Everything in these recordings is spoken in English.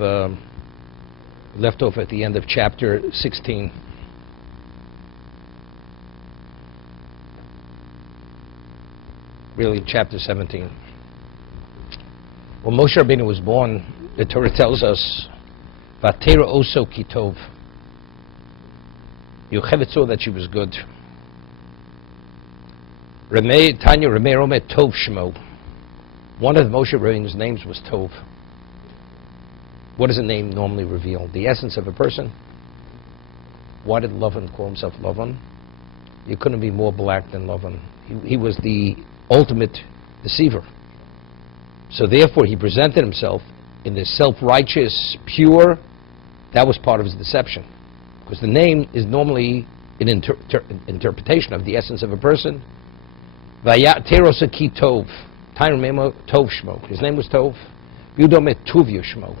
left off at the end of chapter 16. Really, chapter 17. When Moshe Rabbeinu was born, the Torah tells us, "Vatera oso kitov." Yocheved saw that she was good. Tanya Remei Romet Tov Shmo. One of Moshe Rabbeinu's names was Tov. What does a name normally reveal? The essence of a person. Why did Lavan call himself Lavan? You couldn't be more black than Lavan. He was the ultimate deceiver. So therefore he presented himself in this self-righteous, pure, that was part of his deception. Because the name is normally an interpretation of the essence of a person. Vayat Tov. Tov Shmo. His name was Tov. Yudomet Tuvyo Shmo.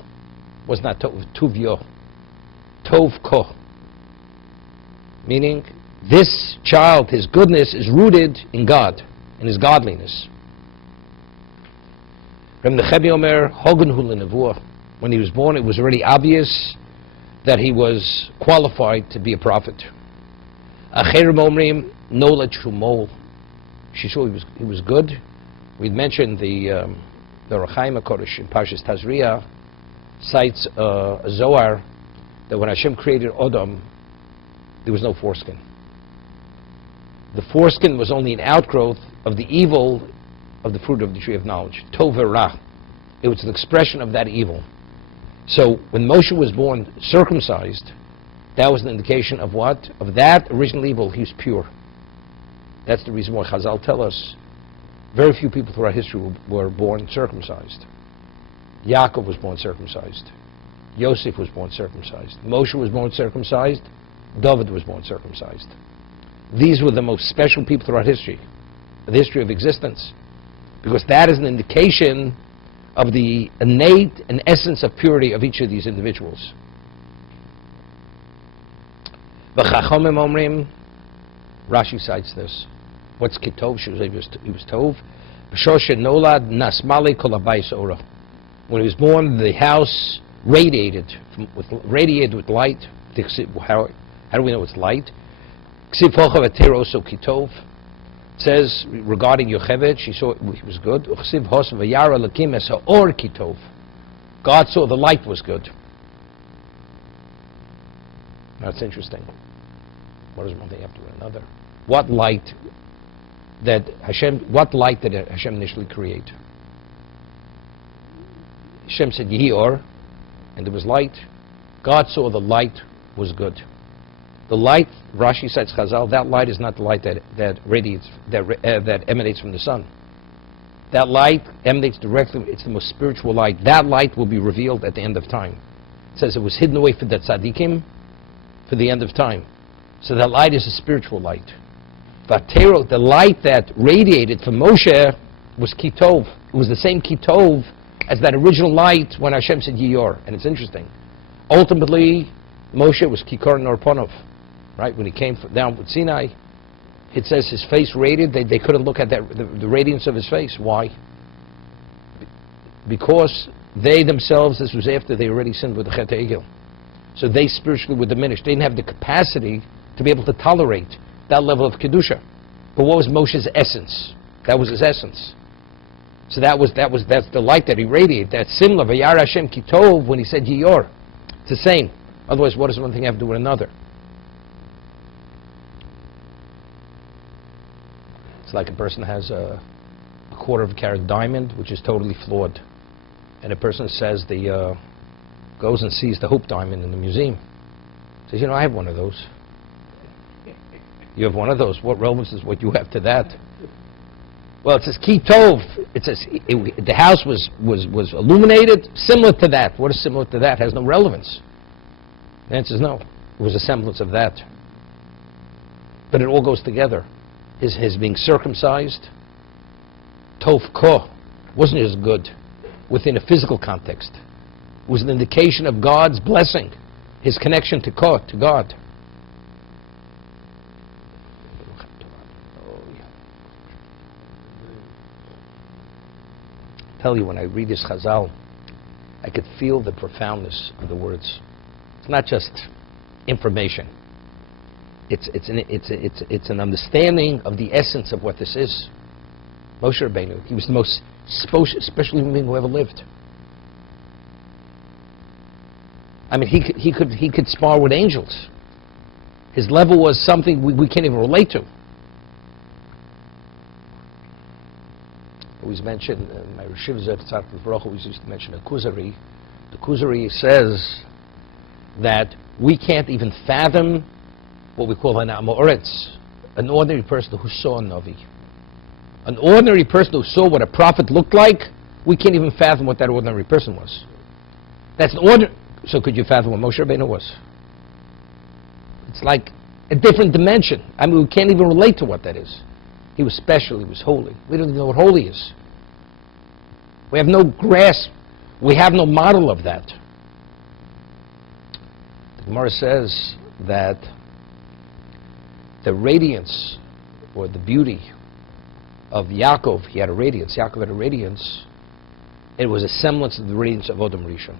Was not Tov, Tuvyo. Tov Ko. Meaning, this child, his goodness, is rooted in God, in his godliness. When he was born, it was already obvious that he was qualified to be a prophet. She saw he was good. We'd mentioned the Rechaim HaKodesh in Parshas Tazria cites a Zohar that when Hashem created Adam, there was no foreskin. The foreskin was only an outgrowth of the evil of the fruit of the tree of knowledge. Tov Ra. It was an expression of that evil. So when Moshe was born circumcised, that was an indication of what? Of that original evil. He was pure. That's the reason why Chazal tell us very few people throughout history were born circumcised. Yaakov was born circumcised. Yosef was born circumcised. Moshe was born circumcised. David was born circumcised. These were the most special people throughout history, the history of existence, because that is an indication of the innate and essence of purity of each of these individuals. V'chachomim omrim, Rashi cites this. What's kitov? He was tov. B'shoshe nolad nasmali kol habayis ora. When he was born, the house radiated with light. How do we know it's light? Ksiv hochav atero so kitov. Says regarding Yocheved, she saw he was good. Ksiv hos v'yara lakim es ha'or kitov. God saw the light was good. That's interesting. What does one thing have to do with another? What light did Hashem initially create? Hashem said Yehi Or, and there was light. God saw the light was good. The light, Rashi cites Chazal, that light is not the light that radiates, that emanates from the sun. That light emanates directly, it's the most spiritual light. That light will be revealed at the end of time. It says it was hidden away for the tzaddikim, for the end of time. So that light is a spiritual light. Vatero, the light that radiated from Moshe was Kitov. It was the same Kitov as that original light when Hashem said Yor. And it's interesting. Ultimately, Moshe was Kikar Norponov. Right? When he came down with Sinai, it says his face radiated. They couldn't look at that, the radiance of his face. Why? Because they themselves, this was after they already sinned with the Chet HaEgel. So they spiritually were diminished. They didn't have the capacity to be able to tolerate that level of Kedusha. But what was Moshe's essence? That was his essence. So that's the light that he radiated. That's similar. Vayar Hashem Kitov, when he said Yor. It's the same. Otherwise, what does one thing have to do with another? It's like a person has a quarter of a carat diamond, which is totally flawed. And a person says goes and sees the Hope diamond in the museum. Says, I have one of those. You have one of those. What relevance is what you have to that? Well, it says Kitov. It says the house was illuminated, similar to that. What is similar to that? Has no relevance. The answer is no. It was a semblance of that. But it all goes together. His being circumcised, Tov Ko, wasn't just good within a physical context. It was an indication of God's blessing, his connection to Ko, to God. I tell you, when I read this Chazal, I could feel the profoundness of the words. It's not just information. It's an understanding of the essence of what this is. Moshe Rabbeinu, he was the most special human being who ever lived. I mean, he could spar with angels. His level was something we can't even relate to. I always mention, my Rishiv Zertzat Baruch always used to mention a Kuzari. The Kuzari says that we can't even fathom what we call an Amoretz, an ordinary person who saw a Navi. An ordinary person who saw what a prophet looked like, we can't even fathom what that ordinary person was. That's an ordinary. So could you fathom what Moshe Rabbeinu was? It's like a different dimension. I mean, we can't even relate to what that is. He was special, he was holy. We don't even know what holy is. We have no grasp, we have no model of that. The Gemara says that the radiance or the beauty of Yaakov, he had a radiance, Yaakov had a radiance, it was a semblance of the radiance of Adam Rishon,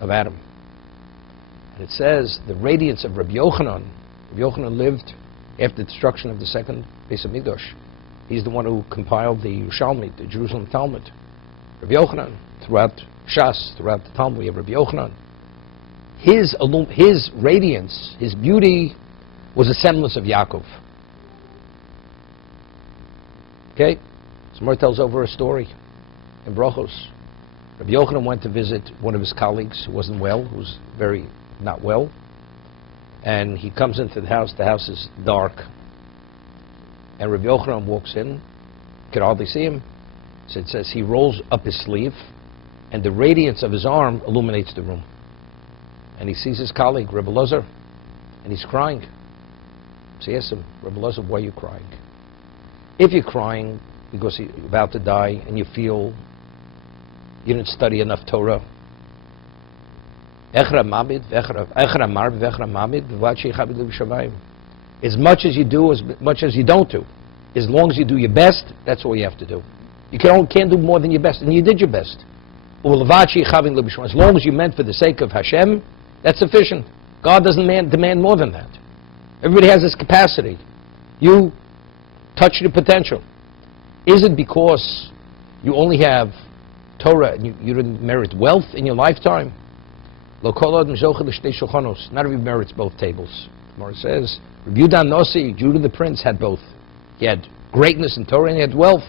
of Adam. And it says the radiance of Rabbi Yochanan lived after the destruction of the second Beis Hamikdash. He's the one who compiled the Yerushalmi, the Jerusalem Talmud. Rabbi Yochanan, throughout Shas, throughout the Talmud, we have Rabbi Yochanan. His radiance, his beauty, was a semblance of Yaakov. Okay? Somebody tells over a story in Brachos. Rabbi Yochanan went to visit one of his colleagues who wasn't well, who was very not well. And he comes into the house is dark. And Rabbi Yochanan walks in, can hardly see him. So it says he rolls up his sleeve, and the radiance of his arm illuminates the room. And he sees his colleague, Rebbe Lozer, and he's crying. So he asks him, Rebbe Lozer, why are you crying? If you're crying because you're about to die and you feel you didn't study enough Torah, as much as you do, as much as you don't do, as long as you do your best, that's all you have to do. You can't do more than your best, and you did your best. As long as you meant for the sake of Hashem, that's sufficient. God doesn't demand more than that. Everybody has this capacity. You touch your potential. Is it because you only have Torah and you didn't merit wealth in your lifetime? Not everybody merits both tables. Gemara says, Rabbi Yudan Nossi, Judah the prince, had both. He had greatness in Torah and he had wealth.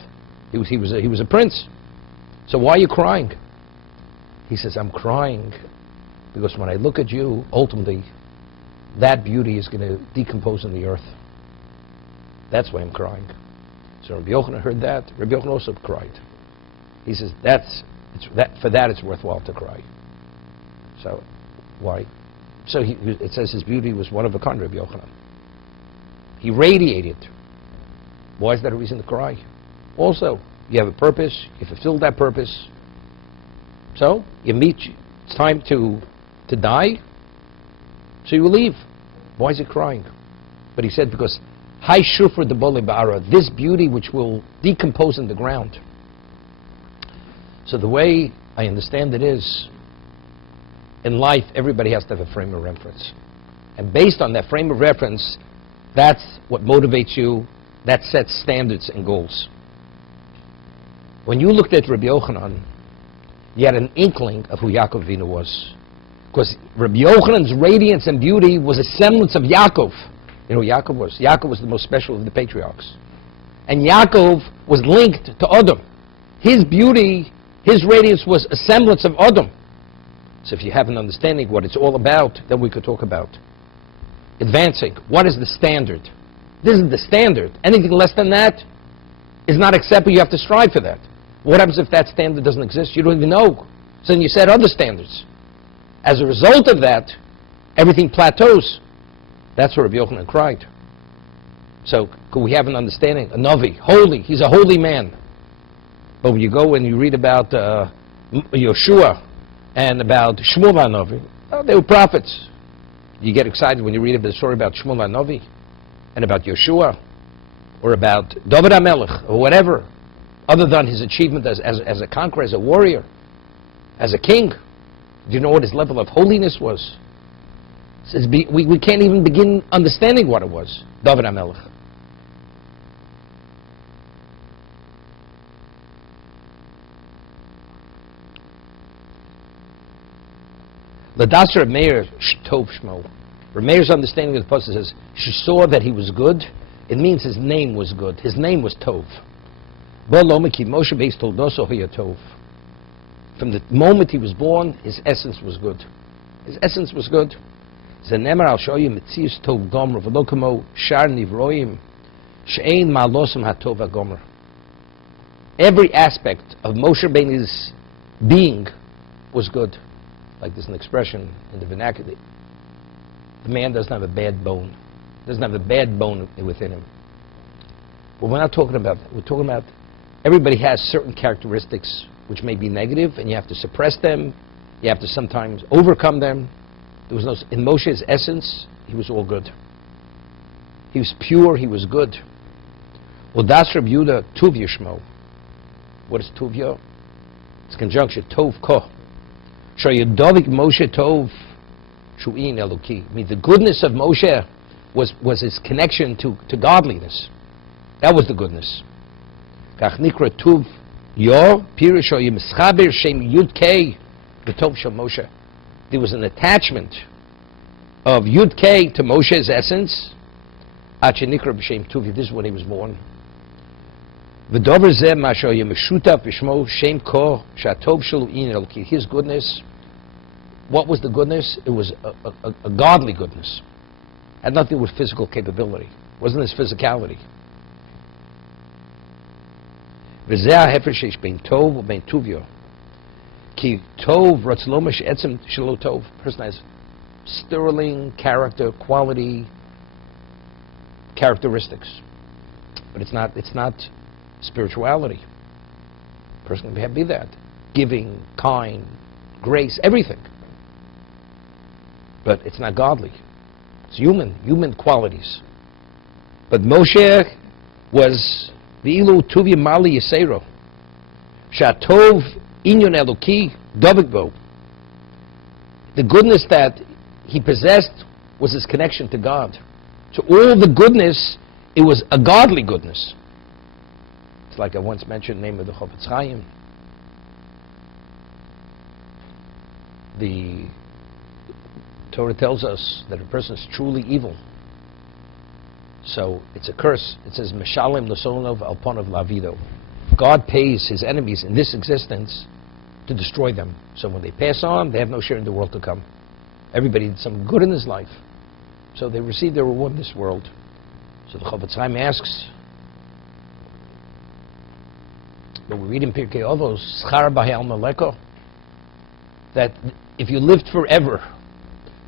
He was a prince. So why are you crying? He says, I'm crying because when I look at you, ultimately, that beauty is going to decompose in the earth. That's why I'm crying. So Rabbi Yochanan heard that. Rabbi Yochanan also cried. He says, for that it's worthwhile to cry. So, why? So it says his beauty was one of a kind, Rabbi Yochanan. He radiated. Why is that a reason to cry? Also, you have a purpose, you fulfill that purpose. So, it's time to die, so you will leave. Why is he crying? But he said, because Hai Shufra de Bole Ba'ara, this beauty which will decompose in the ground. So the way I understand it is, in life, everybody has to have a frame of reference. And based on that frame of reference, that's what motivates you, that sets standards and goals. When you looked at Rabbi Yochanan, you had an inkling of who Yaakov Avinu was. Because Rabbi Yochanan's radiance and beauty was a semblance of Yaakov. You know who Yaakov was? Yaakov was the most special of the patriarchs. And Yaakov was linked to Adam. His beauty, his radiance was a semblance of Adam. So if you have an understanding of what it's all about, then we could talk about advancing. What is the standard? This is the standard. Anything less than that is not acceptable. You have to strive for that. What happens if that standard doesn't exist? You don't even know. So then you set other standards. As a result of that, everything plateaus. That's what Rabbi Yochanan cried. So could we have an understanding? A Navi, holy. He's a holy man. But when you go and you read about Yoshua and about Shmuel HaNavi, they were prophets. You get excited when you read the story about Shmuel HaNavi and about Yoshua or about David HaMelech or whatever, other than his achievement as a conqueror, as a warrior, as a king. Do you know what his level of holiness was? It says we can't even begin understanding what it was. David HaMelech. L'dasser Reb Meir Tov Shmo. Reb Meir's understanding of the passage says, she saw that he was good. It means his name was good. His name was Tov. Moshe based Toldoso Tov. From the moment he was born, his essence was good. His essence was good. Zenemer I'll show you Metzius Tov Gomer V'lokamo Shar Nivroim She'ein Ma'alosam HaTov HaGomer. Every aspect of Moshe Rabbeinu's being was good. Like there's an expression in the vernacular. The man doesn't have a bad bone. Doesn't have a bad bone within him. But we're not talking about that. We're talking about everybody has certain characteristics which may be negative, and you have to suppress them. You have to sometimes overcome them. There was no, in Moshe's essence, he was all good. He was pure. He was good. Well, das Reb Yehuda Tuvya Shmo. What is Tuvya? It's conjunction Tov Ko. Shoyadovik Moshe Tov Shu'in Eloki. I mean, the goodness of Moshe was his connection to godliness. That was the goodness. Kach nikra Tuv Yo Pirish Mischaber Shem Yud Kei B'Tov Shel Moshe. There was an attachment of Yud Kei to Moshe's essence. Ache nikra b'Shem Tuv. This is when he was born. V'dover zeh masho yemeshutaf b'shmo shem ko shatov shelu in elki. His goodness. What was the goodness? It was a godly goodness. Had nothing to do with physical capability. It wasn't his physicality. V'zeh ha'hefer sheish bein tov u'bein tuvyo. Ki tov ratzlomish etzem shelo tov. Person has sterling character, quality, characteristics, but it's not spirituality. A person can be that. Giving, kind, grace, everything. But it's not godly. It's human qualities. But Moshe was V'ilu Tuvi Mali Yisero. Shatov Inyon Eloki Dovikbo. The goodness that he possessed was his connection to God. So all the goodness, it was a godly goodness. It's like I once mentioned the name of the Chofetz Chaim. The Torah tells us that a person is truly evil. So it's a curse. It says, Meshalem Lasonov Alponov Lavido. God pays his enemies in this existence to destroy them. So when they pass on, they have no share in the world to come. Everybody did some good in his life. So they receive their reward in this world. So the Chofetz Chaim asks, but we read in Pirkei Avos, Schar B'Hayal Meleko, that if you lived forever,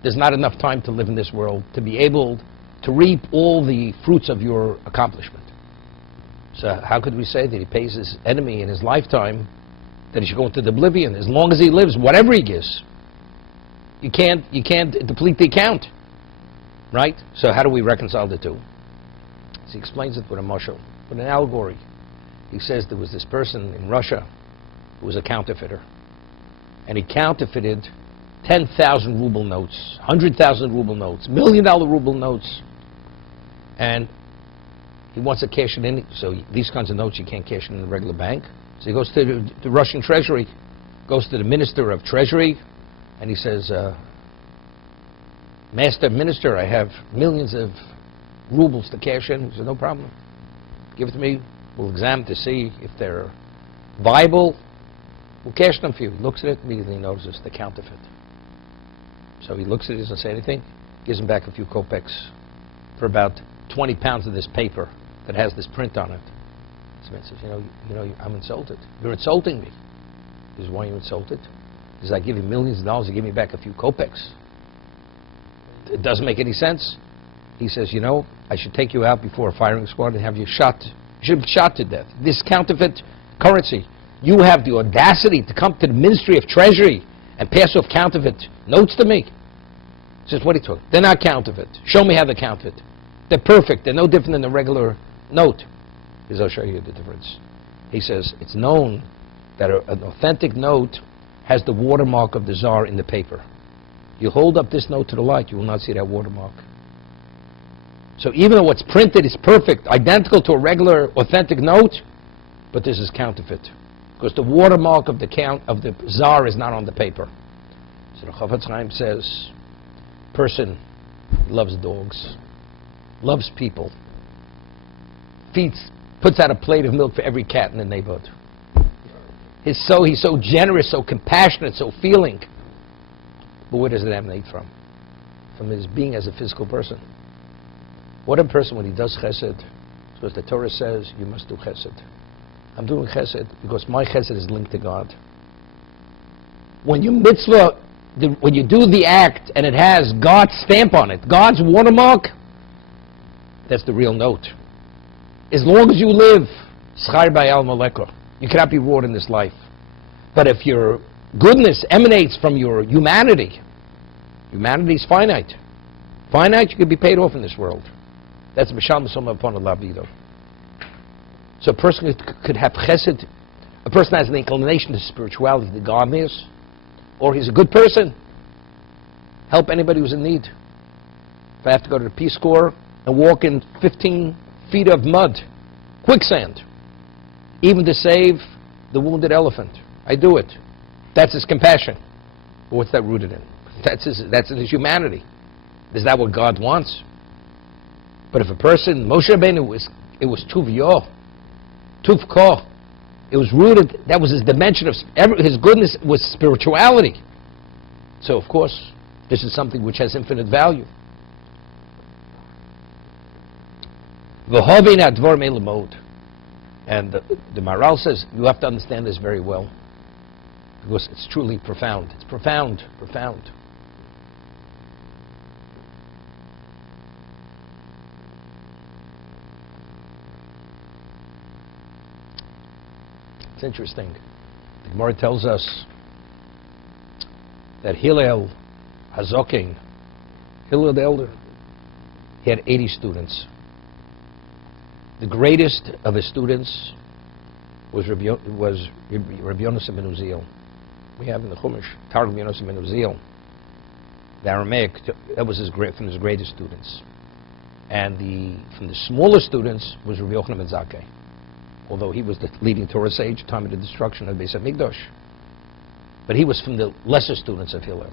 there's not enough time to live in this world to be able to reap all the fruits of your accomplishment. So how could we say that he pays his enemy in his lifetime, that he should go into the oblivion? As long as he lives, whatever he gives, you can't deplete the account, right? So how do we reconcile the two? So he explains it with a mashal, with an allegory. He says there was this person in Russia who was a counterfeiter, and he counterfeited 10,000 ruble notes, 100,000 ruble notes, $1 million ruble notes, and he wants to cash it in. So these kinds of notes you can't cash in the regular bank. So he goes to the Russian Treasury, goes to the Minister of Treasury, and he says, Master Minister, I have millions of rubles to cash in. He said, no problem. Give it to me. We'll examine to see if they're viable. We'll cash them for you. He looks at it, immediately notices the counterfeit. So he looks at it, doesn't say anything, gives him back a few kopecks for about 20 pounds of this paper that has this print on it. This man says, you know, I'm insulted. You're insulting me. He says, why are you insulted? He says, I give you millions of dollars, you give me back a few kopecks. It doesn't make any sense. He says, I should take you out before a firing squad and have you shot. You should be shot to death. This counterfeit currency, you have the audacity to come to the Ministry of Treasury and pass off counterfeit notes to me. He says, what are you talking? They're not counterfeit. Show me how they're counterfeit. They're perfect. They're no different than a regular note. He says, I'll show you the difference. He says, it's known that an authentic note has the watermark of the Tsar in the paper. You hold up this note to the light, you will not see that watermark. So even though what's printed is perfect, identical to a regular, authentic note, but this is counterfeit, because the watermark of the Tsar is not on the paper. So the Chofetz Chaim says, person loves dogs, loves people, puts out a plate of milk for every cat in the neighborhood. He's so generous, so compassionate, so feeling. But where does it emanate from? From his being as a physical person. What a person when he does chesed, so as the Torah says, you must do chesed. I'm doing chesed because my chesed is linked to God. When you mitzvah, when you do the act and it has God's stamp on it, God's watermark, that's the real note. As long as you live, schar b'ayal malekah, you cannot be rewarded in this life. But if your goodness emanates from your humanity, humanity is finite. Finite, you can be paid off in this world. That's Mishal Masoma upon Allah Bido. So a person could have chesed, a person has an inclination to spirituality, to godliness, or he's a good person. Help anybody who's in need. If I have to go to the Peace Corps and walk in 15 feet of mud, quicksand, even to save the wounded elephant, I do it. That's his compassion. But what's that rooted in? That's in his humanity. Is that what God wants? But if a person, Moshe Rabbeinu, it was tuvyo, tuvko, it was rooted, that was his dimension of, his goodness was spirituality. So of course, this is something which has infinite value. And the Maharal says, you have to understand this very well, because it's truly profound. It's profound, profound. It's interesting. The Gemara tells us that Hillel Hazokin, Hillel the Elder, he had 80 students. The greatest of his students was Rabbi Yonasan ben Uziel. We have in the Chumash, Targum Yonasan ben Uziel, the Aramaic, that was from his greatest students. And from the smaller students was Rabbi Yochanan ben Zakkai, although he was the leading Torah sage, time of the destruction of the Beis HaMikdash. But he was from the lesser students of Hillel.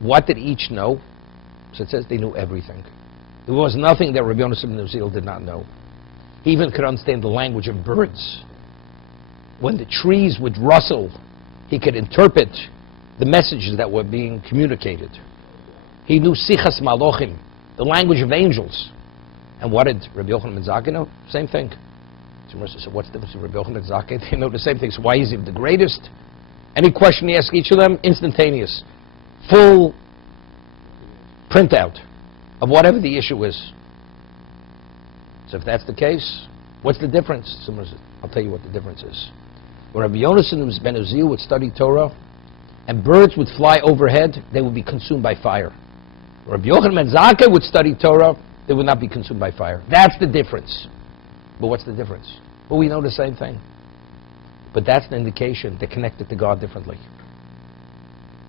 What did each know? So it says they knew everything. There was nothing that Rabbi Yonasan ben Uziel did not know. He even could understand the language of birds. When the trees would rustle, he could interpret the messages that were being communicated. He knew Sichas Malochim, the language of angels. And what did Rabbi Yochanan ben Zakkai know? Same thing. So what's the difference between Rabbi Yochanan and Zakkai? They know the same thing. So why is he the greatest? Any question you ask each of them, instantaneous. Full printout of whatever the issue is. So if that's the case, what's the difference? I'll tell you what the difference is. When Rabbi Yonasan ben Uziel would study Torah, and birds would fly overhead, they would be consumed by fire. When Rabbi Yochanan ben Zakkai would study Torah, they would not be consumed by fire. That's the difference. But what's the difference? Well, we know the same thing. But that's an indication they're connected to God differently.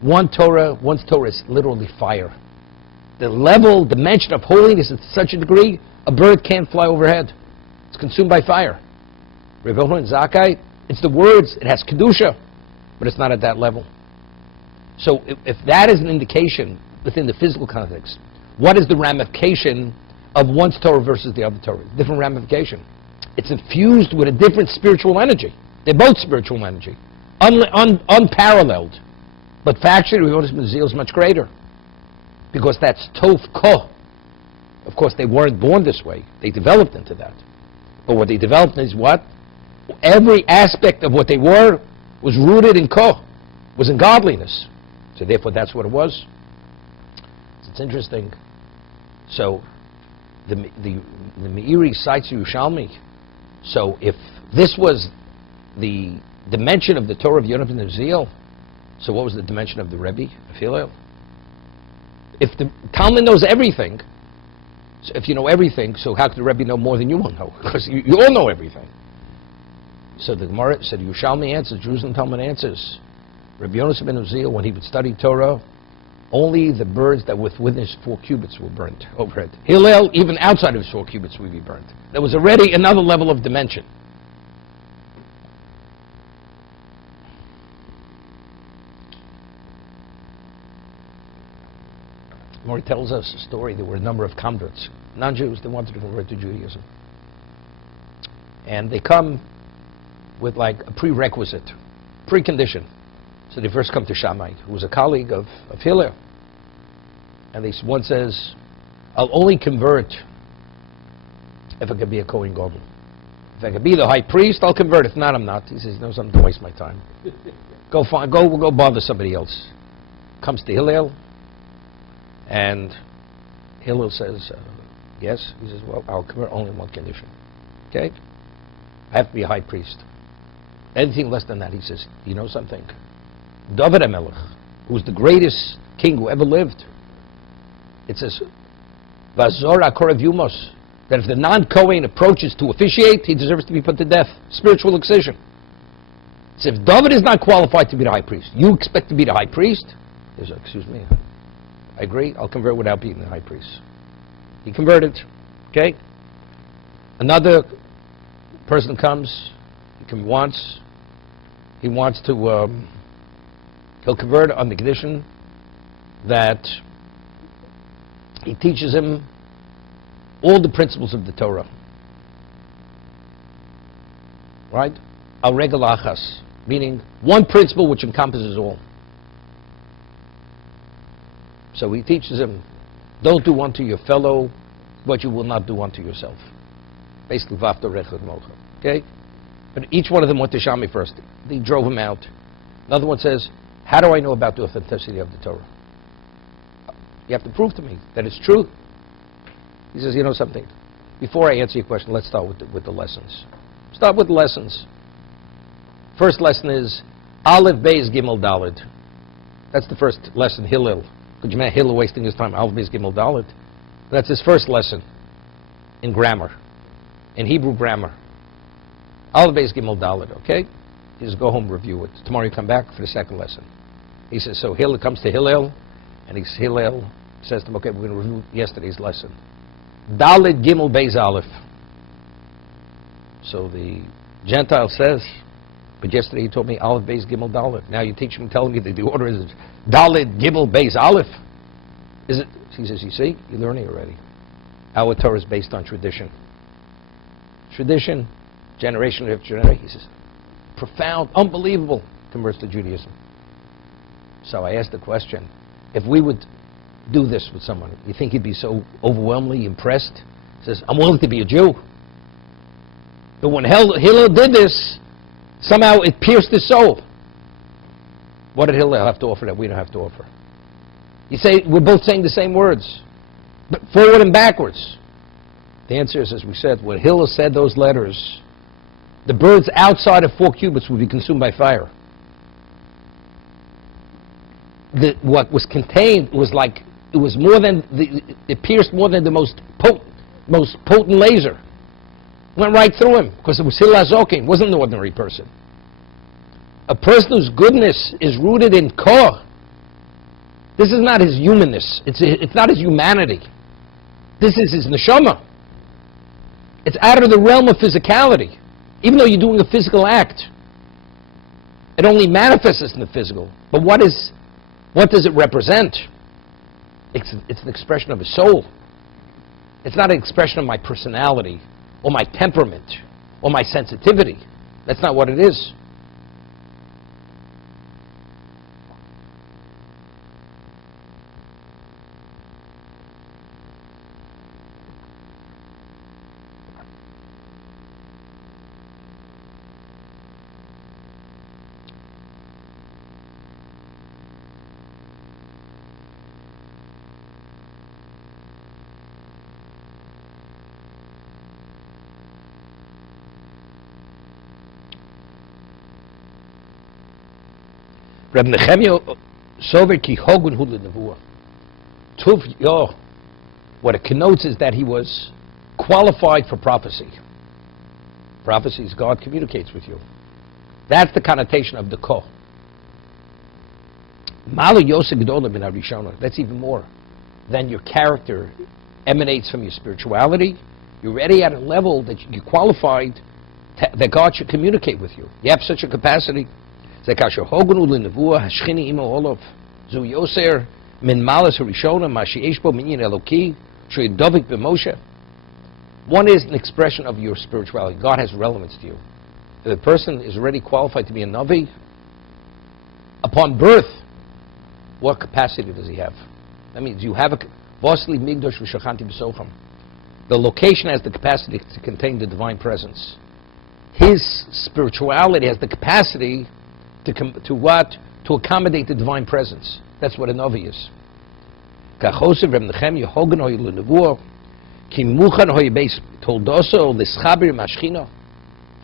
One's Torah is literally fire. The level, dimension of holiness is to such a degree, a bird can't fly overhead. It's consumed by fire. Rabbi Yochanan ben Zakkai, it's the words, it has kedusha, but it's not at that level. So if that is an indication within the physical context, what is the ramification of one's Torah versus the other Torah? Different ramification. It's infused with a different spiritual energy. They're both spiritual energy, unparalleled. But factually, Rabbi Yonasan ben Uziel is much greater, because that's Tov Ko. Of course, they weren't born this way. They developed into that. But what they developed is what? Every aspect of what they were was rooted in Ko, was in godliness. So therefore, that's what it was. So it's interesting. So the Meiri cites Yerushalmi. So if this was the dimension of the Torah of Yonasan ben Uziel, so what was the dimension of the Rebbe of Hillel? If the Talmud knows everything, so if you know everything, so how could the Rebbe know more than you will know? Because you all know everything. So the Gemara said, Yerushalmi answers, Jerusalem Talmud answers, Rabbi Yonasan ben Uziel, when he would study Torah, only the birds that were within his 4 cubits were burnt overhead. Hillel, even outside of his 4 cubits, would be burnt. There was already another level of dimension. Mori tells us a story. There were a number of converts, non-Jews, that wanted to convert to Judaism. And they come with like a prerequisite, precondition. So they first come to Shammai, who was a colleague of Hillel. And one says, I'll only convert if I could be a Kohen Gadol. If I could be the high priest, I'll convert. If not, I'm not. He says, no, don't waste my time. Go bother somebody else. Comes to Hillel, and Hillel says, yes. He says, well, I'll convert only on one condition. Okay? I have to be a high priest. Anything less than that, he says, you know something? David HaMelech, who was the greatest king who ever lived, it says, Vazor HaKorev Yumos, that if the non-Kohen approaches to officiate, he deserves to be put to death. Spiritual excision. So if David is not qualified to be the high priest, you expect to be the high priest? He says, excuse me, I agree, I'll convert without being the high priest. He converted, okay? Another person comes, he wants to, he'll convert on the condition that he teaches him all the principles of the Torah. Right? Al regel achas, meaning one principle which encompasses all. So he teaches him, don't do unto your fellow what you will not do unto yourself. Basically, v'afta recha k'mocha. Okay? But each one of them went to Shammai first. They drove him out. Another one says, how do I know about the authenticity of the Torah? You have to prove to me that it's true. He says, you know something? Before I answer your question, let's start with the lessons. Start with the lessons. First lesson is Aleph Beis Gimel Daled. That's the first lesson, Hillel. Could you imagine Hillel wasting his time? Aleph Beis Gimel Daled. That's his first lesson in grammar, in Hebrew grammar. Aleph Beis Gimel Daled, okay? He says, go home, review it. Tomorrow you come back for the second lesson. He says, so Hillel comes to Hillel, and Hillel says to him, okay, we're going to review yesterday's lesson. Daled Gimel Beis Aleph. So the Gentile says, but yesterday he told me Aleph Beis Gimel Daled. Now you teach me, telling me that the order is Daled Gimel Beis Aleph. Is it? He says, you see, you're learning already. Our Torah is based on tradition. Tradition, generation after generation. He says, profound, unbelievable, converts to Judaism. So I asked the question, if we would do this with someone, you think he'd be so overwhelmingly impressed? He says, I'm willing to be a Jew. But when Hillel did this, somehow it pierced his soul. What did Hillel have to offer that we don't have to offer? You say, we're both saying the same words, but forward and backwards. The answer is, as we said, when Hillel said those letters, the birds outside of 4 cubits would be consumed by fire. What was contained was like, it was more than, it pierced more than the most potent laser. Went right through him, because it was Hillel HaZoken, wasn't an ordinary person. A person whose goodness is rooted in koh. This is not his humanness. It's not his humanity. This is his neshama. It's out of the realm of physicality. Even though you're doing a physical act, it only manifests in the physical. But what does it represent? It's an expression of his soul. It's not an expression of my personality, or my temperament, or my sensitivity. That's not what it is. Reb Nechemia sover ki hogun hu lenevuah. Tuv yo. What it connotes is that he was qualified for prophecy. Prophecy is God communicates with you. That's the connotation of the koh. That's even more than your character emanates from your spirituality. You're already at a level that you're qualified that God should communicate with you. You have such a capacity. One is an expression of your spirituality. God has relevance to you. If the person is already qualified to be a Navi, upon birth, what capacity does he have? That means you have the location has the capacity to contain the divine presence. His spirituality has the capacity to accommodate the divine presence. That's what a Navi is. From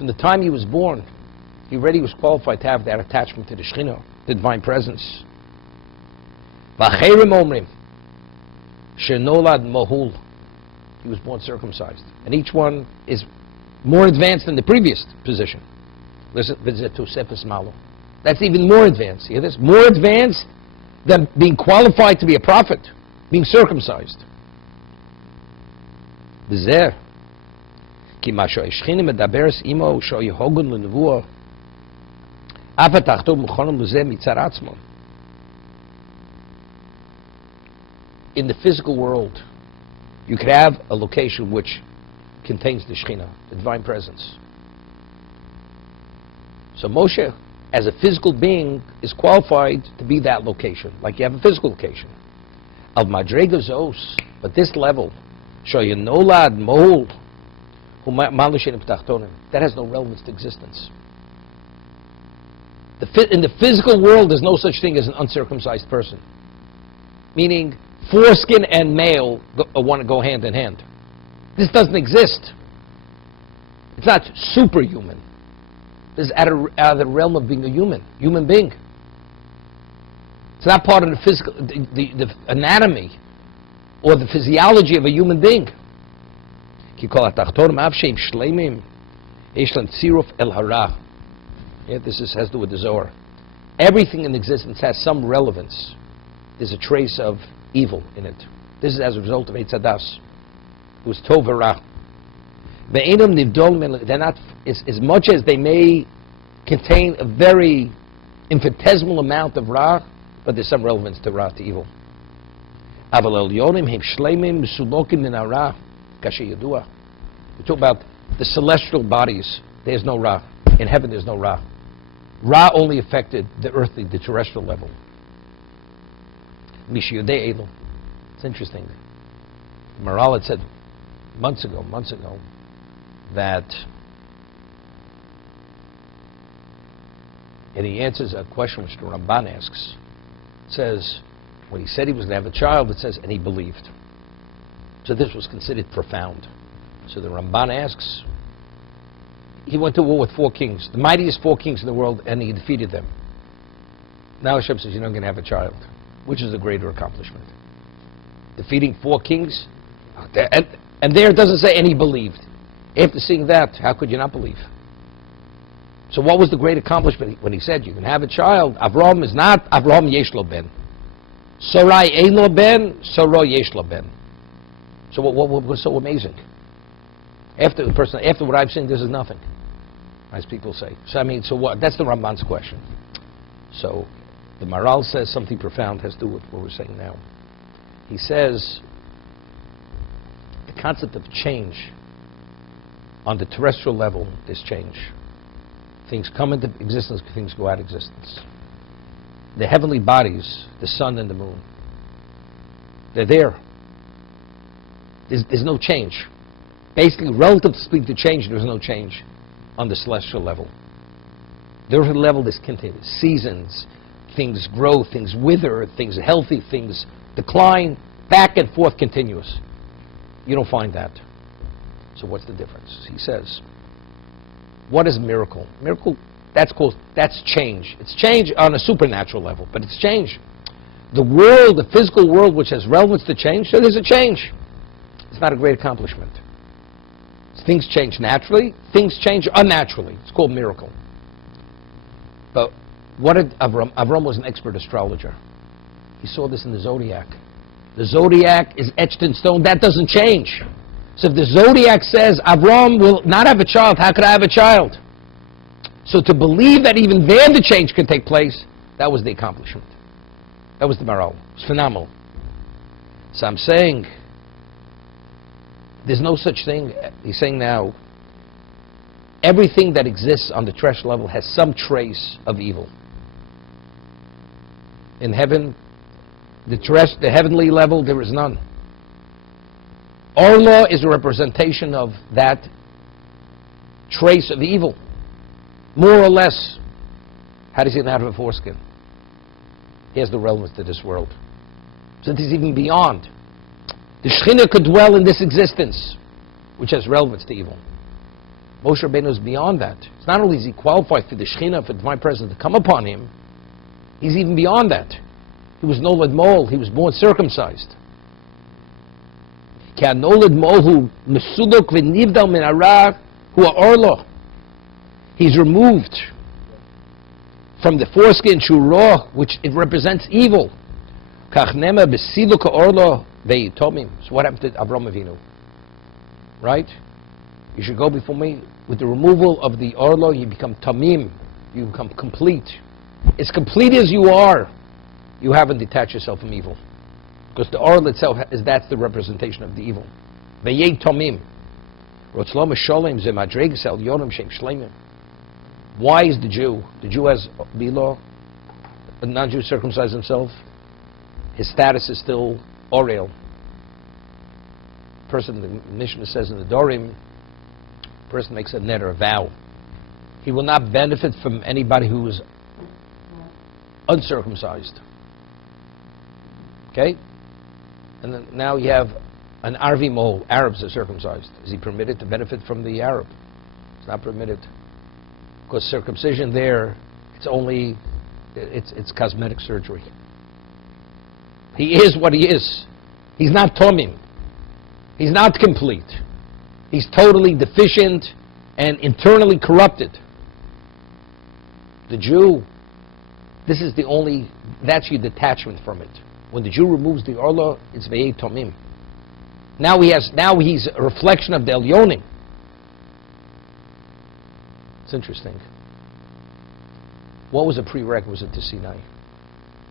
the time he was born, he already was qualified to have that attachment to the Shekhinah, the divine presence. He was born circumcised. And each one is more advanced than the previous position. Listen, that's even more advanced. You hear this? More advanced than being qualified to be a prophet, being circumcised. In the physical world, you could have a location which contains the Shekhinah, the divine presence. So Moshe, as a physical being, is qualified to be that location, like you have a physical location. Al Madrega Zos, but this level, Shoyanolad Mohul, that has no relevance to existence. In the physical world, there's no such thing as an uncircumcised person. Meaning, foreskin and male want to go hand in hand. This doesn't exist. It's not superhuman. This is out of the realm of being a human being. It's not part of the physical, the anatomy or the physiology of a human being. Yeah, this has to do with the Zohar. Everything in existence has some relevance. There's a trace of evil in it. This is as a result of Eitzadas, who's Tov Ra. They're not, as much as they may contain a very infinitesimal amount of Ra, but there's some relevance to Ra, to evil. We talk about the celestial bodies. There's no Ra. In heaven there's no Ra. Ra only affected the earthly, the terrestrial level. It's interesting. Maral had said months ago, that, and he answers a question which the Ramban asks. It says, when he said he was going to have a child, it says, and he believed. So this was considered profound. So the Ramban asks, he went to war with 4 kings, the mightiest 4 kings in the world, and he defeated them. Now Hashem says, you're not going to have a child. Which is a greater accomplishment? Defeating 4 kings? And there it doesn't say, and he believed. After seeing that, how could you not believe? So what was the great accomplishment when he said, you can have a child? Avraham is not Avraham yesh lo ben. Sarai ein lo ben, Sarai yesh lo ben. So what was so amazing? After what I've seen, this is nothing, as people say. So I mean, so what? That's the Ramban's question. So the Maral says something profound has to do with what we're saying now. He says the concept of change on the terrestrial level is change. Things come into existence, things go out of existence. The heavenly bodies, the sun and the moon, they're there. There's no change. Basically, relative to speak to change, there's no change on the celestial level. There's a level that's continuous. Seasons, things grow, things wither, things are healthy, things decline, back and forth continuous. You don't find that. So what's the difference? He says, what is miracle? Miracle, that's change. It's change on a supernatural level, but it's change. The world, the physical world, which has relevance to change, so there's a change. It's not a great accomplishment. Things change naturally, things change unnaturally. It's called miracle. But What did Avram? Avram was an expert astrologer. He saw this in the zodiac. The zodiac is etched in stone. That doesn't change. So if the zodiac says Avram will not have a child, how could I have a child? So to believe that even there the change could take place, that was the accomplishment. That was the morale. It was phenomenal. So I'm saying, there's no such thing. He's saying now, everything that exists on the trash level has some trace of evil. In heaven, the heavenly level, there is none. Our law is a representation of that trace of evil. More or less. How does he not have a foreskin? He has the relevance to this world. So it is even beyond. The Shekhinah could dwell in this existence, which has relevance to evil. Moshe Rabbeinu is beyond that. It's not only is he qualified for the Shekhinah, for divine presence to come upon him, he's even beyond that. He was Nolad Mol, he was born circumcised. Ki Nolad Mol hu mesudok v'nivdal min hara hu ha'orlo. He's removed from the foreskin shuro, which it represents evil. Kach nema b'siduk ha'orlo ve'itomim. So what happened to Avram Avinu? Right? You should go before me. With the removal of the orlo, you become tamim. You become complete. As complete as you are, you haven't detached yourself from evil. Because the orlo itself, that's the representation of the evil. Ve'yei tamim. Rotzlom sholem ze madregas el yonim shem shleimim. Why is the Jew has Bilo, a non-Jew circumcised himself, his status is still Oriel. Person, the Mishnah says in the Dorim, person makes a neder, a vow. He will not benefit from anybody who is uncircumcised. Okay? And then now you have an Arvi Mol, Arabs are circumcised. Is he permitted to benefit from the Arab? It's not permitted. Because circumcision there, it's cosmetic surgery. He is what he is. He's not Tomim. He's not complete. He's totally deficient and internally corrupted. The Jew, that's your detachment from it. When the Jew removes the Orla, it's Ve'ei Tomim. Now he's a reflection of the Elyonim. It's interesting. What was a prerequisite to Sinai?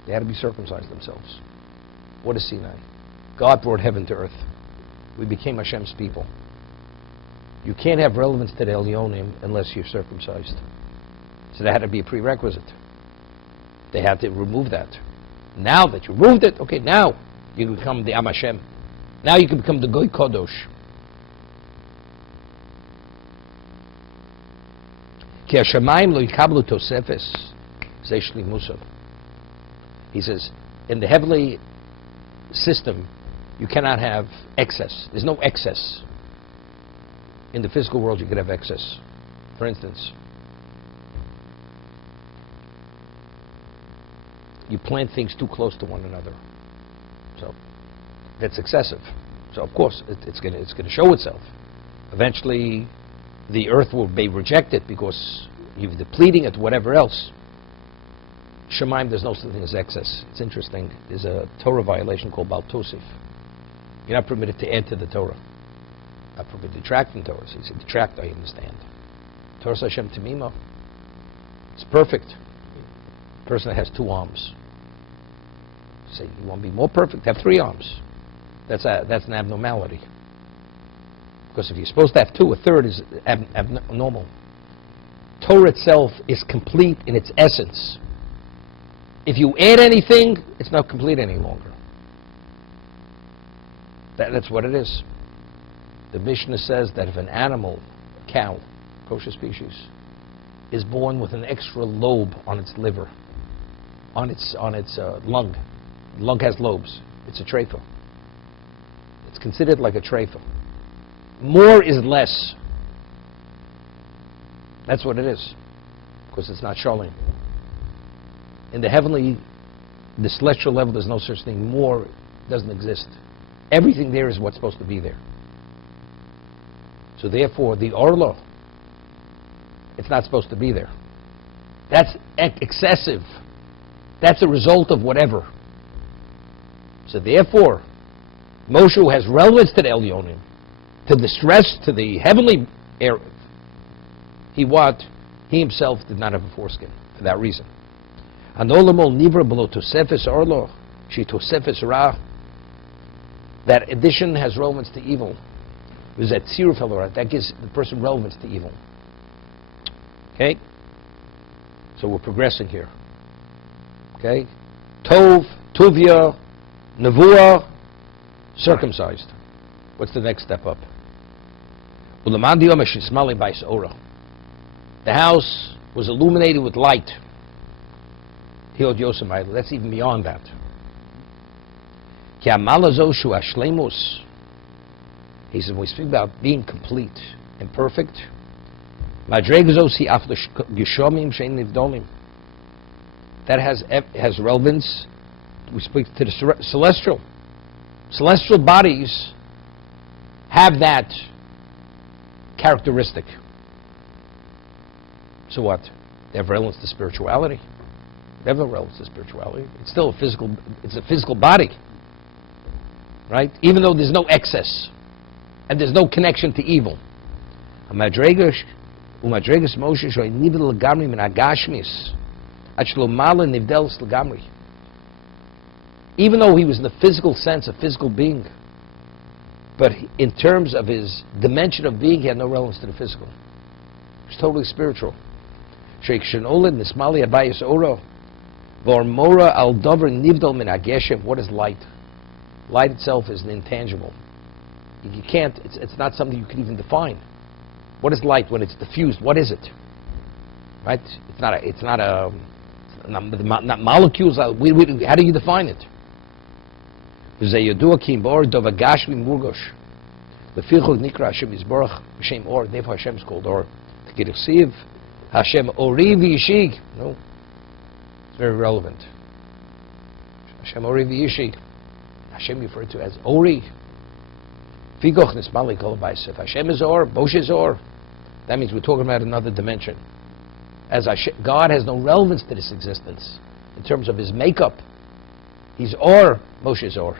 They had to be circumcised themselves. What is Sinai? God brought heaven to earth. We became Hashem's people. You can't have relevance to the Elyonim unless you're circumcised. So that had to be a prerequisite. They had to remove that. Now that you removed it, okay, now you can become the Am Hashem. Now you can become the Goy Kodosh. Ki hashamayim lo yikablu tosefes zeishli musav. He says, in the heavenly system, you cannot have excess. There's no excess. In the physical world, you could have excess. For instance, you plant things too close to one another. So that's excessive. So of course, it's going to show itself. Eventually, the earth will be rejected because you're depleting it, whatever else. Shemaim, there's no such thing as excess. It's interesting. There's a Torah violation called Bal Tosif. You're not permitted to add to the Torah. Not permitted to detract from Torah. So you say, detract, I understand. Torah Hashem Tamima. It's perfect. A person that has 2 arms. You say, you want to be more perfect? Have 3 arms. That's an abnormality. Because if you're supposed to have 2, a third is abnormal. Torah itself is complete in its essence. If you add anything, it's not complete any longer. That's what it is. The Mishnah says that if an animal, cow, kosher species, is born with an extra lobe on its liver, on its lung, the lung has lobes, it's a treifa. It's considered like a treifa. More is less. That's what it is, because it's not shalim. In the heavenly, the celestial level, there's no such thing. More doesn't exist. Everything there is what's supposed to be there. So therefore, the orlo, it's not supposed to be there. That's excessive. That's a result of whatever. So therefore, Moshe, who has relevance to the Elyonim, to the stress, to the heavenly air, he himself did not have a foreskin for that reason. That addition has relevance to evil. That gives the person relevance to evil. Okay? So we're progressing here. Okay? Tov, Tuvia, Nevuah, circumcised. What's the next step up? The house was illuminated with light. That's even beyond that. He says, when we speak about being complete and perfect, that has relevance. We speak to the celestial. Celestial bodies have that characteristic. So what? They have relevance to spirituality. They have no relevance to spirituality. It's still a physical body. Right? Even though there's no excess and there's no connection to evil. Even though he was in the physical sense, a physical being, but in terms of his dimension of being, he had no relevance to the physical. He was totally spiritual. What is light? Light itself is intangible. You can't, it's not something you can even define. What is light when it's diffused? What is it? Right? It's not molecules. How do you define it? Therefore Hashem is called Or. Hashem Ori v'Yishig. No, it's very relevant. Hashem Ori v'Yishig. Hashem referred to as Ori. If Hashem is Or, Moshe is Or, that means we're talking about another dimension. As God has no relevance to this existence in terms of his makeup. He's Or, Moshe is Or.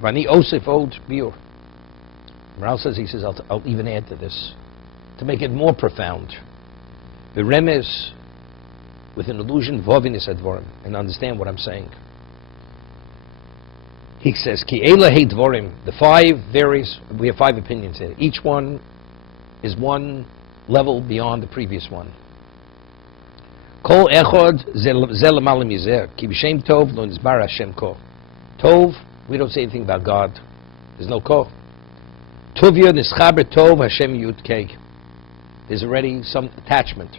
Vani Osif Od Biur. Maral says, he says, I'll even add to this to make it more profound. The remes with an illusion, vovinis advorim, and understand what I'm saying. He says, Ki Eila Hei Dvorim, the five varies, we have 5 opinions here. Each one is one level beyond the previous one. Kol Echod Zel Malam Yizeh, Ki B'Shem Tov Lo Nizbar Hashem Ko. Tov, we don't say anything about God. There's no Ko. Tovya Nischaber Tov Hashem Yud Kei. There's already some attachment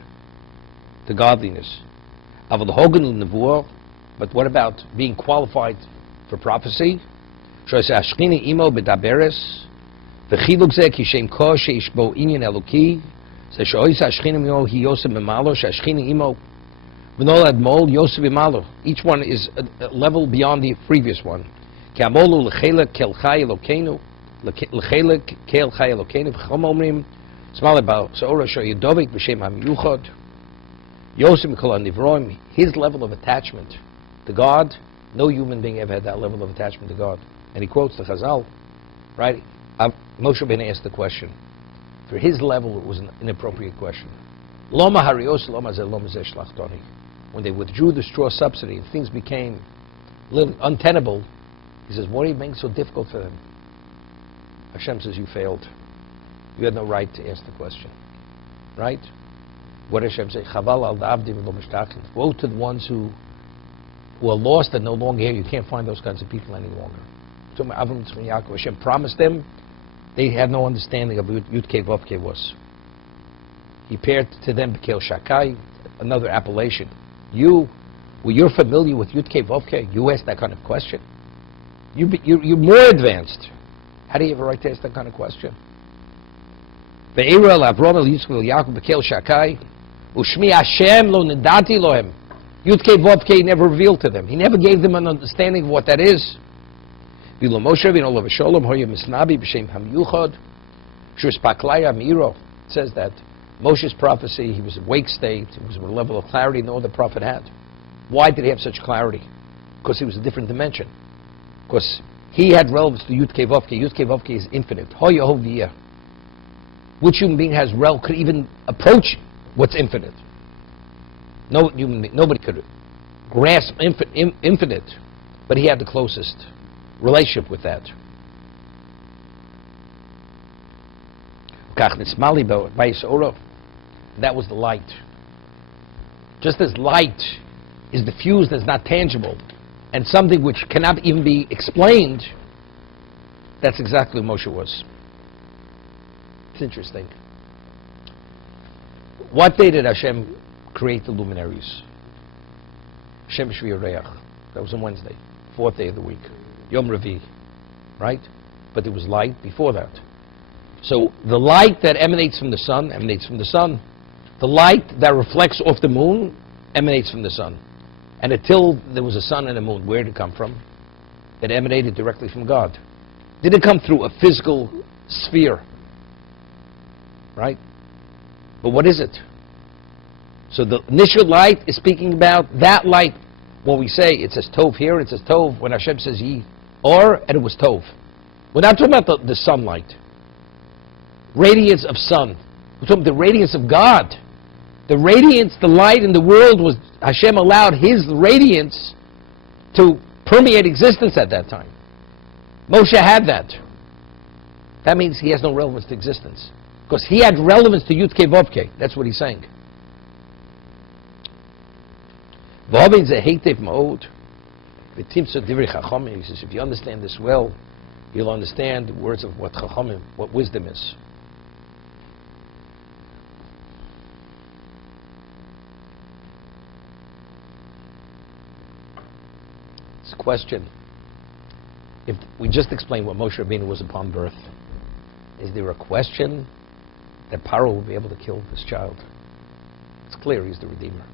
to godliness. But what about being qualified for prophecy? Each one is a level beyond the previous one. Small about his level of attachment to God. No human being ever had that level of attachment to God. And he quotes the Chazal, right? Moshe Rabbeinu asked the question. For his level, it was an inappropriate question. When they withdrew the straw subsidy and things became untenable, he says, what are you making so difficult for them? Hashem says, you failed. You had no right to ask the question. Right? What does Hashem say? Woe to the ones who are lost and no longer here. You can't find those kinds of people any longer. Hashem promised them. They had no understanding of what Yud Kei Vav Kei was. He paired to them Bekel Shakai, another appellation. You're familiar with Yud Kei Vav Kei, you ask that kind of question. You're more advanced. How do you have a right to ask that kind of question? Yud Kei Vav Kei never revealed to them. He never gave them an understanding of what that is. Bilo Moshe Rabbeinu olav shalom hoya misnabi b'shem hamyuchad shus paklaya miro. It says that Moshe's prophecy, he was in wake state, it was a level of clarity no other prophet had. Why did he have such clarity? Because he was a different dimension. Because he had relevance to Yud Kei Vav Kei. Yud Kei Vav Kei is infinite. Hoya hoviyah. Which human being has could even approach what's infinite? No human being, nobody could grasp infinite, but he had the closest relationship with that. That was the light. Just as light is diffused, as not tangible, and something which cannot even be explained, that's exactly what Moshe was. It's interesting. What day did Hashem create the luminaries? Hashem Shvi Reach. That was on Wednesday, 4th day of the week. Yom Revi, right? But there was light before that. So the light that emanates from the sun. The light that reflects off the moon emanates from the sun. And until there was a sun and a moon, where did it come from? It emanated directly from God. Did it come through a physical sphere? Right? But what is it? So the initial light is speaking about that light. When we say it says Tov here, it says Tov when Hashem says Yi, and it was Tov. We're not talking about the sunlight. Radiance of sun. We're talking about the radiance of God. The radiance, the light in the world was, Hashem allowed His radiance to permeate existence at that time. Moshe had that. That means he has no relevance to existence. Because he had relevance to Yud Kei Vav Kei. That's what he's saying. He says, if you understand this well, you'll understand the words of what Chachamim, what wisdom is. It's a question. If we just explained what Moshe Rabbeinu was upon birth, is there a question that Paro will be able to kill this child? It's clear he's the Redeemer.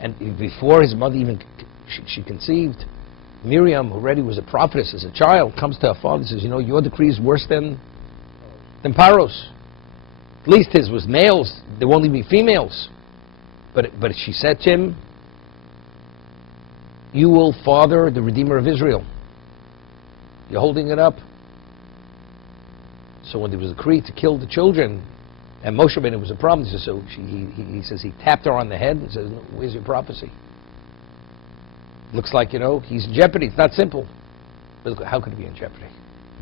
And before his mother even, she conceived, Miriam, who already was a prophetess as a child, comes to her father and says, you know, your decree is worse than Paro's. At least his was males, there will only be females. But she said to him, you will father the Redeemer of Israel. You're holding it up. So when there was a decree to kill the children, and Moshe Rabbeinu was a problem, he says he tapped her on the head and says, no, where's your prophecy? Looks like, you know, he's in jeopardy. It's not simple. But look, how could he be in jeopardy?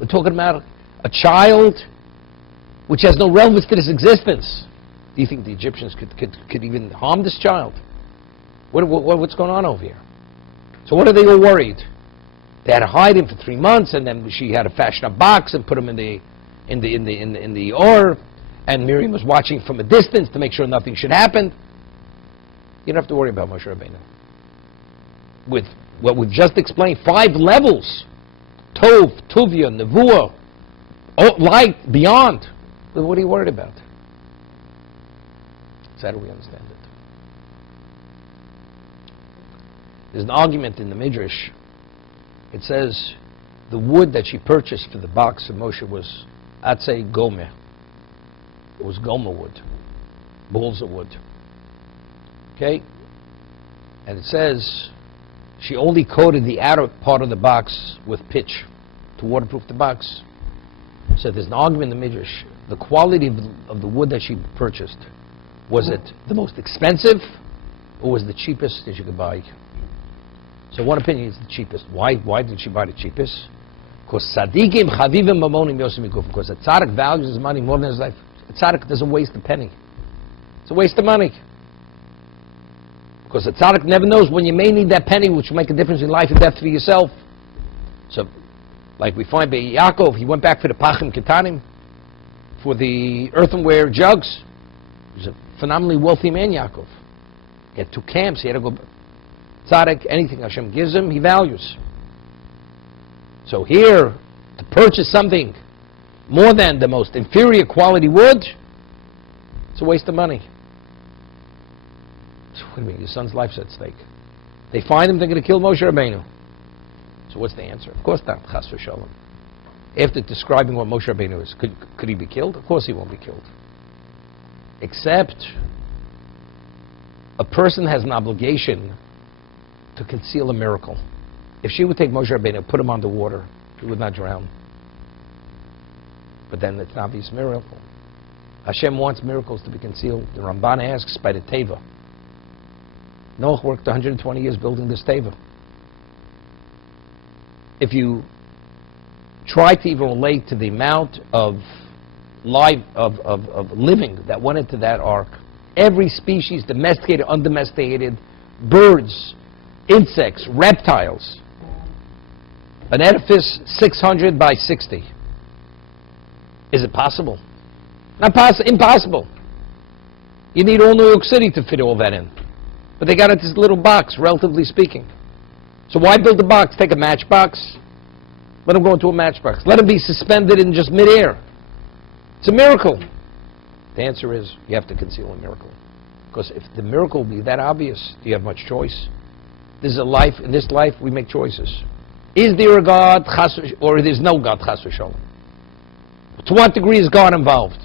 We're talking about a child which has no relevance to this existence. Do you think the Egyptians could even harm this child? What's going on over here? So what are they all worried? They had to hide him for 3 months, and then she had to fashion a box and put him in the Or, and Miriam was watching from a distance to make sure nothing should happen. You don't have to worry about Moshe Rabbeinu. With what we've just explained, 5 levels: Tov, Tuvia, Nevuah, light, beyond. But what are you worried about? So how do we understand it? There's an argument in the Midrash. It says the wood that she purchased for the box of Moshe was Atzei Gomer. It was Gomer wood, balls of wood. Okay? And it says she only coated the outer part of the box with pitch to waterproof the box. So there's an argument in the Midrash. The quality of the wood that she purchased, was it the most expensive or was it the cheapest that you could buy? So one opinion is the cheapest. Why did she buy the cheapest? Because tzaddikim chavivim mamonim yosem mikuf. Because a tzaddik values his money more than his life. A tzaddik doesn't waste a penny. It's a waste of money. Because a tzaddik never knows when you may need that penny, which will make a difference in life and death for yourself. So, like we find by Yaakov, he went back for the pachim ketanim, for the earthenware jugs. He was a phenomenally wealthy man, Yaakov. He had 2 camps. He had to go. Tzaddik, anything Hashem gives him, he values. So here, to purchase something more than the most inferior quality wood, it's a waste of money. So, what do you mean? Your son's life's at stake. They find him, they're going to kill Moshe Rabbeinu. So what's the answer? Of course not, chas v'shalom. After describing what Moshe Rabbeinu is, could he be killed? Of course he won't be killed. Except a person has an obligation to conceal a miracle. If she would take Moshe Rabbeinu and put him underwater, he would not drown. But then it's an obvious miracle. Hashem wants miracles to be concealed. The Ramban asks by the Teva. Noah worked 120 years building this Teva. If you try to even relate to the amount of living that went into that ark, every species, domesticated, undomesticated, birds, insects, reptiles, an edifice 600 by 60. Is it possible? Not possible. Impossible. You need all New York City to fit all that in. But they got it this little box, relatively speaking. So why build a box? Take a matchbox. Let them go into a matchbox. Let them be suspended in just midair. It's a miracle. The answer is you have to conceal a miracle. Because if the miracle will be that obvious, do you have much choice? This is a life. In this life, we make choices. Is there a God, or there's no God, chas v'shalom? To what degree is God involved?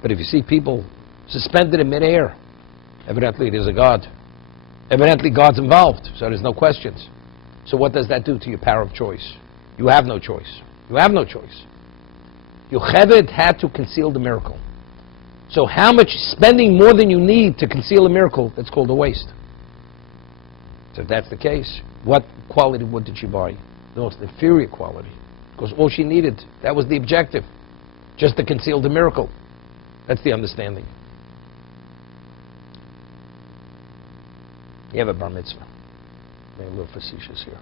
But if you see people suspended in midair, evidently there's a God. Evidently God's involved, so there's no questions. So what does that do to your power of choice? You have no choice. You have no choice. Yocheved had to conceal the miracle. So how much spending more than you need to conceal a miracle, that's called a waste. So if that's the case, what quality wood did she buy? The most inferior quality. Because all she needed, that was the objective, just to conceal the miracle. That's the understanding. You have a bar mitzvah. Being a little facetious here.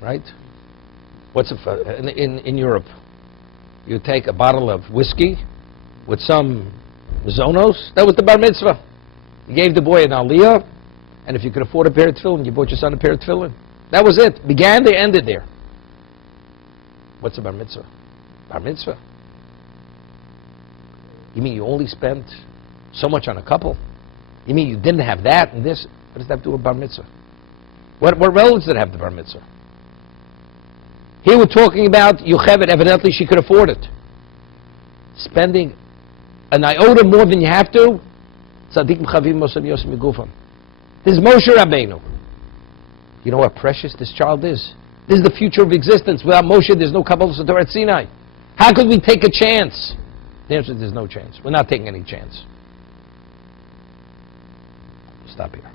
Right? What's in Europe? You take a bottle of whiskey with some zonos. That was the bar mitzvah. You gave the boy an aliyah, and if you could afford a pair of tefillin, you bought your son a pair of tefillin. That was it. Began there, ended there. What's a bar mitzvah? Bar mitzvah. You mean you only spent so much on a couple? You mean you didn't have that and this? What does that have to do with bar mitzvah? What relevance did it have to bar mitzvah? Here we're talking about Yocheved. Evidently she could afford it. Spending an iota more than you have to. Tzadikim chavim mosam yosem migufam. This is Moshe Rabbeinu. You know how precious this child is? This is the future of existence. Without Moshe, there's no Kabbalah Torah at Sinai. How could we take a chance? The answer is there's no chance. We're not taking any chance. Stop here.